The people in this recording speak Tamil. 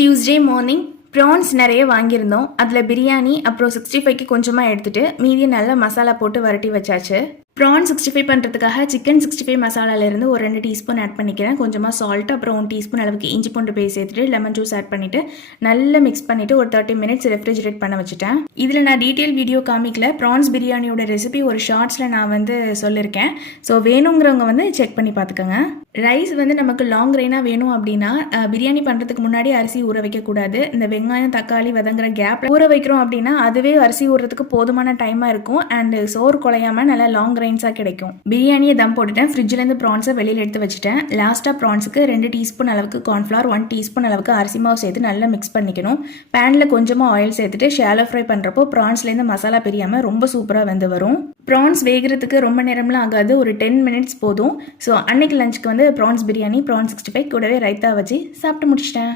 டியூஸ்டே மார்னிங் ப்ரான்ஸ் நிறைய வாங்கியிருந்தோம். அதில் பிரியாணி அப்புறம் 65க்கு கொஞ்சமாக எடுத்துகிட்டு மீதியை நல்லா மசாலா போட்டு வரட்டி வச்சாச்சு. ப்ரான் 65 பண்ணுறதுக்காக சிக்கன் 65 மசாலாலேருந்து ஒரு 2 டீஸ்பூன் ஆட் பண்ணிக்கிறேன். கொஞ்சமாக சால்ட் அப்புறம் 1 டீஸ்பூன் அளவுக்கு இஞ்சி பூண்டு பேஸ்ட் சேர்த்துட்டு லெமன் ஜூஸ் ஆட் பண்ணிவிட்டு நல்லா மிக்ஸ் பண்ணிவிட்டு ஒரு 30 மினிட்ஸ் ரெஃப்ரிஜரேட் பண்ண வச்சுட்டேன். இதில் நான் டீட்டெயில் வீடியோ காமிக்கல. ப்ரான்ஸ் பிரியாணியோட ரெசிபி ஒரு ஷார்ட்ஸில் நான் சொல்லியிருக்கேன். ஸோ வேணுங்கிறவங்க செக் பண்ணி பார்த்துக்கோங்க. ரைஸ் நமக்கு லாங் கிரெயினாக வேணும் அப்படின்னா பிரியாணி பண்ணுறதுக்கு முன்னாடி அரிசி ஊற வைக்கக்கூடாது. இந்த வெங்காயம் தக்காளி வதங்குற கேப்பில் ஊற வைக்கிறோம் அப்படின்னா அதுவே அரிசி ஊறுறதுக்கு போதுமான டைமாக இருக்கும். அண்ட் சோறு குலையாமல் நல்லா லாங் கிரெயின்ஸாக கிடைக்கும். பிரியாணியை தம் போட்டுட்டேன். ஃப்ரிட்ஜிலேருந்து ப்ரான்ஸை வெளியில் எடுத்து வச்சுட்டேன். லாஸ்ட்டாக ப்ரான்ஸுக்கு 2 டீஸ்பூன் அளவுக்கு கார்ன்ஃப்ளவர் 1 டீஸ்பூன் அளவுக்கு அரிசி மாவு சேர்த்து நல்லா மிக்ஸ் பண்ணிக்கணும். பேனில் கொஞ்சமாக ஆயில் சேர்த்துட்டு ஷாலோ ஃப்ரை பண்ணுறப்போ ப்ரான்ஸ்லேருந்து மசாலா பிரியாமல் ரொம்ப சூப்பராக வெந்து வரும். ப்ரான்ஸ் வேகிறதுக்கு ரொம்ப நேரம்லாம் ஆகாது, ஒரு 10 மினிட்ஸ் போதும். ஸோ அன்னைக்கு லஞ்சுக்கு ப்ரான்ஸ் பிரியாணி ப்ரான் 65 கூடவே ரைத்தா வச்சு சாப்பிட்டு முடிச்சிட்டேன்.